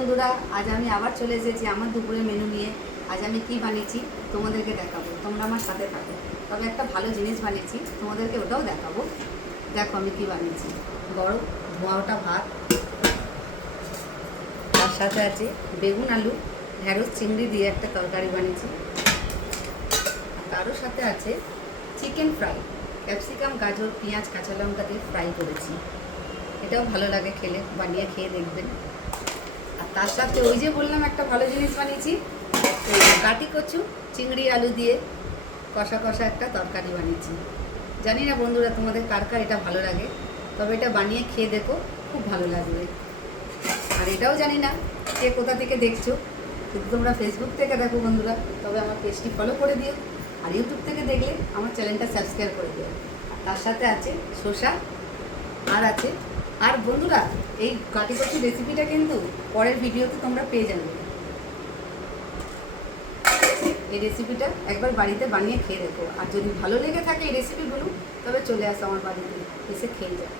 বন্ধুরা, আজ আমি আবার চলে এসেছি আমার দুপুরের মেনু নিয়ে। আজ আমি কি বানিয়েছি তোমাদেরকে দেখাবো, তোমরা আমার সাথে থাকো। তবে একটা ভালো জিনিস বানিয়েছি, তোমাদেরকে ওটাও দেখাবো। দেখো আমি কি বানিয়েছি। গরম ধোঁয়া ওঠা ভাত, তার সাথে আছে বেগুন আলু ঢেঁড়স চিংড়ি দিয়ে একটা তরকারি বানিয়েছি। আর তারও সাথে আছে চিকেন ফ্রাই, ক্যাপসিকাম গাজর পেঁয়াজ কাঁচা লঙ্কা দিয়ে ফ্রাই করেছি। এটাও ভালো লাগে খেলে, বানিয়ে খেয়ে দেখবেন। আর তার সাথে ওই যে বললাম একটা ভালো জিনিস বানিয়েছি, গাটি কচু চিংড়ি আলু দিয়ে কষা কষা একটা তরকারি বানিয়েছি। জানি না বন্ধুরা তোমাদের কার কার এটা ভালো লাগে, তবে এটা বানিয়ে খেয়ে দেখো, খুব ভালো লাগবে। আর এটাও জানি না কে কোথা থেকে দেখছো, যদি তোমরা ফেসবুক থেকে দেখো বন্ধুরা তবে আমার পেজটি ফলো করে দিও, আর ইউটিউব থেকে দেখলে আমার চ্যানেলটা সাবস্ক্রাইব করে দিও। তার সাথে আছে শসা, আর আছে আর বন্ধুরা এই গাটি কচু রেসিপিটা কিন্তু পরের ভিডিওতে তোমরা পেয়ে যাবে। এই রেসিপিটা একবার বাড়িতে বানিয়ে খেয়ে দেখো, আর যদি ভালো লেগে থাকে এই রেসিপিগুলো তবে চলে আসো আমার বাড়িতে, এসে খেয়ে যাও।